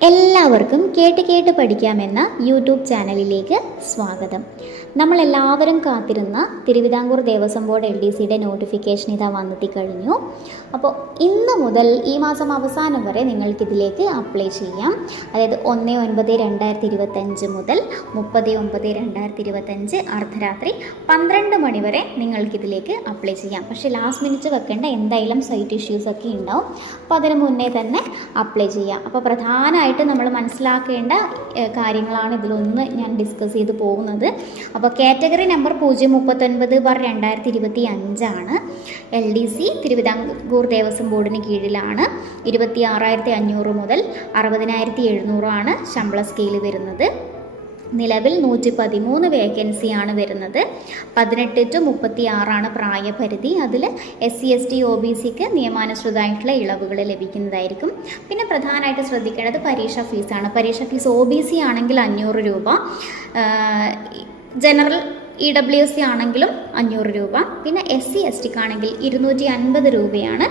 എല്ലാവർക്കും കേട്ട് കേട്ട് പഠിക്കാമെന്ന യൂട്യൂബ് ചാനലിലേക്ക് സ്വാഗതം. നമ്മളെല്ലാവരും കാത്തിരുന്ന Thiruvithamkoor Devaswom board L D സിയുടെ നോട്ടിഫിക്കേഷൻ ഇതാ വന്നെത്തി കഴിഞ്ഞു അപ്പോൾ ഇന്ന് മുതൽ ഈ മാസം അവസാനം വരെ നിങ്ങൾക്കിതിലേക്ക് അപ്ലൈ ചെയ്യാം. അതായത് ഒന്ന് ഒൻപത് രണ്ടായിരത്തി ഇരുപത്തഞ്ച് മുതൽ മുപ്പത് ഒമ്പത് രണ്ടായിരത്തി ഇരുപത്തഞ്ച് അർദ്ധരാത്രി പന്ത്രണ്ട് മണി വരെ നിങ്ങൾക്കിതിലേക്ക് അപ്ലൈ ചെയ്യാം. പക്ഷേ ലാസ്റ്റ് മിനിറ്റ് വെക്കേണ്ട എന്തായാലും സൈറ്റ് ഇഷ്യൂസൊക്കെ ഉണ്ടാവും. അപ്പോൾ അതിന് മുന്നേ തന്നെ അപ്ലൈ ചെയ്യാം. അപ്പോൾ പ്രധാനമായിട്ട് നമ്മൾ മനസ്സിലാക്കേണ്ട കാര്യങ്ങളാണ് ഇതിലൊന്ന് ഞാൻ ഡിസ്കസ് ചെയ്ത് പോകുന്നത്. അപ്പോൾ കാറ്റഗറി നമ്പർ പൂജ്യം മുപ്പത്തൊൻപത് ബാർ രണ്ടായിരത്തി ഇരുപത്തി അഞ്ചാണ് L D C Thiruvithamkoor Devaswom ബോർഡിന് കീഴിലാണ്. ഇരുപത്തി ആറായിരത്തി അഞ്ഞൂറ് മുതൽ അറുപതിനായിരത്തി എഴുന്നൂറാണ് ശമ്പള സ്കെയിൽ വരുന്നത്. നിലവിൽ നൂറ്റി പതിമൂന്ന് വേക്കൻസിയാണ് വരുന്നത്. പതിനെട്ട് ടു മുപ്പത്തി ആറാണ് പ്രായപരിധി. അതിൽ S C S T O B സിക്ക് നിയമാനുസൃതമായിട്ടുള്ള ഇളവുകൾ ലഭിക്കുന്നതായിരിക്കും. പിന്നെ പ്രധാനമായിട്ട് ശ്രദ്ധിക്കേണ്ടത് പരീക്ഷാ ഫീസാണ്. പരീക്ഷാ ഫീസ് ഒ ബി സി ആണെങ്കിൽ അഞ്ഞൂറ് രൂപ. ജനറൽ ഇ ഡബ്ല്യു സി ആണെങ്കിലും അഞ്ഞൂറ് രൂപ പിന്നെ എസ് സി എസ് ടിക്ക് ആണെങ്കിൽ ഇരുന്നൂറ്റി അൻപത് രൂപയാണ്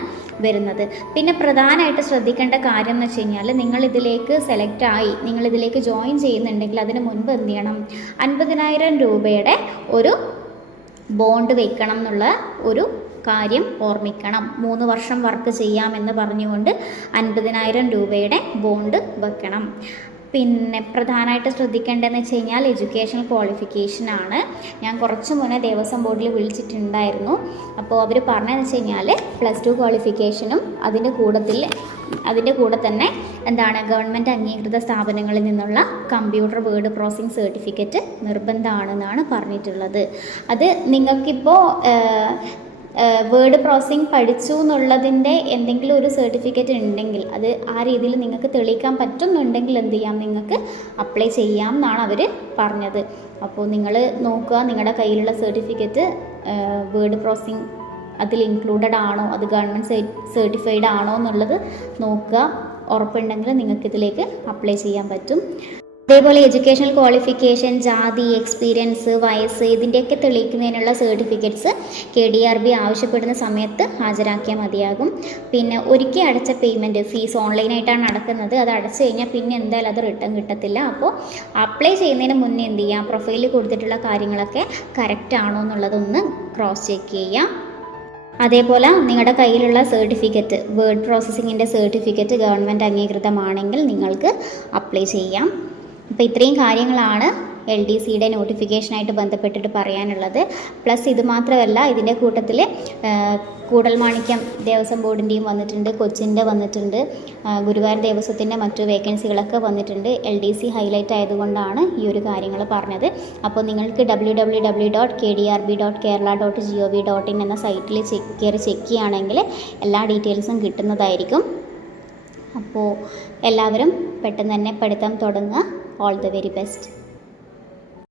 വരുന്നത്. പിന്നെ പ്രധാനമായിട്ട് ശ്രദ്ധിക്കേണ്ട കാര്യം എന്ന് വെച്ച് കഴിഞ്ഞാൽ നിങ്ങൾ ഇതിലേക്ക് സെലക്ട് ആയി നിങ്ങൾ ഇതിലേക്ക് ജോയിൻ ചെയ്യുന്നുണ്ടെങ്കിൽ അതിന് മുൻപ് എന്ത് ചെയ്യണം? അൻപതിനായിരം രൂപയുടെ ഒരു ബോണ്ട് വെക്കണം എന്നുള്ള ഒരു കാര്യം ഓർമ്മിക്കണം. മൂന്ന് വർഷം വർക്ക് ചെയ്യാമെന്ന് പറഞ്ഞുകൊണ്ട് അൻപതിനായിരം രൂപയുടെ ബോണ്ട് വെക്കണം. പിന്നെ പ്രധാനമായിട്ട് ശ്രദ്ധിക്കേണ്ടതെന്ന് വെച്ച് കഴിഞ്ഞാൽ എഡ്യൂക്കേഷണൽ ക്വാളിഫിക്കേഷൻ ആണ്. ഞാൻ കുറച്ച് മുന്നേ ദേവസ്വം ബോർഡിൽ വിളിച്ചിട്ടുണ്ടായിരുന്നു. അപ്പോൾ അവർ പറഞ്ഞതെന്ന് വെച്ച് കഴിഞ്ഞാൽ പ്ലസ് ടു ക്വാളിഫിക്കേഷനും അതിന്റെ കൂടത്തിൽ അതിന്റെ കൂടെ തന്നെ എന്താണ് ഗവൺമെന്റ് അംഗീകൃത സ്ഥാപനങ്ങളിൽ നിന്നുള്ള കമ്പ്യൂട്ടർ വേർഡ് പ്രോസസ്സിംഗ് സർട്ടിഫിക്കറ്റ് നിർബന്ധമാണെന്നാണ് പറഞ്ഞിട്ടുള്ളത്. അത് നിങ്ങൾക്കിപ്പോൾ വേർഡ് പ്രോസസ്സിംഗ് പഠിച്ചു എന്നുള്ളതിന്റെ എന്തെങ്കിലും ഒരു സർട്ടിഫിക്കറ്റ് ഉണ്ടെങ്കിൽ അത് ആ രീതിയിൽ നിങ്ങൾക്ക് തെളിയിക്കാൻ പറ്റുന്നുണ്ടെങ്കിൽ എന്ത് ചെയ്യാം? നിങ്ങൾക്ക് അപ്ലൈ ചെയ്യാം എന്നാണ് അവർ പറഞ്ഞത്. അപ്പോൾ നിങ്ങൾ നോക്കുക നിങ്ങളുടെ കയ്യിലുള്ള സർട്ടിഫിക്കറ്റ് വേർഡ് പ്രോസസ്സിംഗ് അതിൽ ഇൻക്ലൂഡഡ് ആണോ? അത് ഗവൺമെന്റ് സർട്ടിഫൈഡ് ആണോ എന്നുള്ളത് നോക്കുക. ഉറപ്പുണ്ടെങ്കിൽ നിങ്ങൾക്ക് ഇതിലേക്ക് അപ്ലൈ ചെയ്യാൻ പറ്റും. അതേപോലെ എഡ്യൂക്കേഷണൽ ക്വാളിഫിക്കേഷൻ ജാതി എക്സ്പീരിയൻസ് വയസ്സ് ഇതിന്റെയൊക്കെ തെളിയിക്കുന്നതിനുള്ള certificates K D R B ആവശ്യപ്പെടുന്ന സമയത്ത് ഹാജരാക്കിയാൽ മതിയാകും. പിന്നെ ഒരിക്കൽ അടച്ച പേയ്മെന്റ് ഫീസ് ഓൺലൈനായിട്ടാണ് നടക്കുന്നത്. അത് അടച്ചു കഴിഞ്ഞാൽ പിന്നെ എന്തായാലും അത് റിട്ടേൺ കിട്ടത്തില്ല. അപ്പോൾ അപ്ലൈ ചെയ്യുന്നതിന് മുന്നേ എന്ത് ചെയ്യാം? പ്രൊഫൈലിൽ കൊടുത്തിട്ടുള്ള കാര്യങ്ങളൊക്കെ കറക്റ്റ് ആണോ എന്നുള്ളതൊന്ന് ക്രോസ് ചെക്ക് ചെയ്യാം. അതേപോലെ നിങ്ങളുടെ കയ്യിലുള്ള സർട്ടിഫിക്കറ്റ് വേർഡ് പ്രോസസ്സിങ്ങിന്റെ സർട്ടിഫിക്കറ്റ് ഗവൺമെന്റ് അംഗീകൃതമാണെങ്കിൽ നിങ്ങൾക്ക് അപ്ലൈ ചെയ്യാം. അപ്പോൾ ഇത്രയും കാര്യങ്ങളാണ് എൽ ഡി സിയുടെ നോട്ടിഫിക്കേഷനായിട്ട് ബന്ധപ്പെട്ടിട്ട് പറയാനുള്ളത്. പ്ലസ് ഇത് മാത്രമല്ല ഇതിന്റെ കൂട്ടത്തിൽ കൂടൽമാണിക്യം ദേവസ്വം ബോർഡിന്റെയും വന്നിട്ടുണ്ട് കൊച്ചിന്റെ വന്നിട്ടുണ്ട് ഗുരുവായൂർ ദേവസ്വത്തിന്റെ മറ്റു വേക്കൻസികളൊക്കെ വന്നിട്ടുണ്ട്. എൽ ഡി സി ഹൈലൈറ്റ് ആയതുകൊണ്ടാണ് ഈ ഒരു കാര്യങ്ങൾ പറഞ്ഞത്. അപ്പോൾ നിങ്ങൾക്ക് W W W dot K D R B dot Kerala dot G O V dot in എന്ന സൈറ്റിൽ ചെക്ക് കയറി ചെക്ക് ചെയ്യുകയാണെങ്കിൽ എല്ലാ ഡീറ്റെയിൽസും കിട്ടുന്നതായിരിക്കും. അപ്പോൾ എല്ലാവരും പെട്ടെന്ന് തന്നെ പഠിത്തം തുടങ്ങുക. All the very best.